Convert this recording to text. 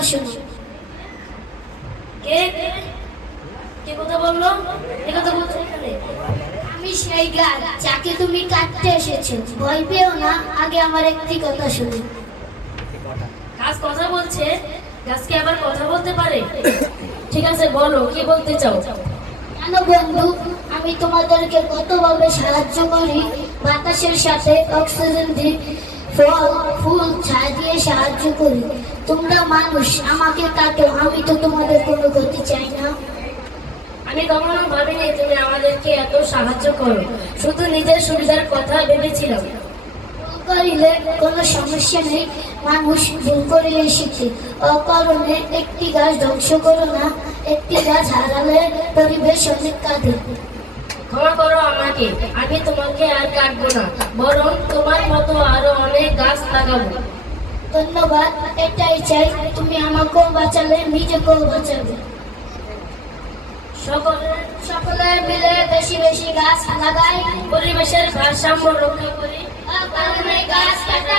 কথা শোনো। কে কে কথা বললো? এ কথা বলছো এখানে? আমি সেই গাছ যাকে তুমি কাটতে এসেছো। ভয় পেও না, আগে আমার একটি কথা শোনো। গাছ কথা বলছে? গাছকে আবার কথা বলতে পারে? ঠিক আছে, বলো কি বলতে চাও। কেন বন্ধু, আমি তোমাদেরকে কতভাবে সাহায্য করি। বাতাসের সাথে অক্সিজেন দিই, ফল ফুল ছায়া দিয়ে সাহায্য করি। তোমরা মানুষ, আমাকে কাটো, আমি তো তোমাদের কোনো ক্ষতি চাই না। আমি কখনো ভাবিনি তুমি আমাদেরকে এত সাহায্য করো, শুধু নিজের সুবিধার কথা ভেবেছিলাম। ভুল করিলে কোনো সমস্যা নেই, মানুষ ভুল করে শিখে। অকারণে একটি গাছ ধ্বংস করো না, একটি গাছ হারালে পরিবেশ অনেক কাঁদে। ক্ষমা করো আমাকে, আমি তোমাকে আর কাটবো না, বরং তোমার মতো আরো অনেক গাছ লাগাবো। ধন্যবাদ, এটাই চাই। তুমি আমাকেও বাঁচালে, নিজেকেও বাঁচাবে। সকলে সকলে মিলে বেশি বেশি গাছ লাগাই, পরিবেশের ভারসাম্য রক্ষা করি। অকারণে গাছ কাটা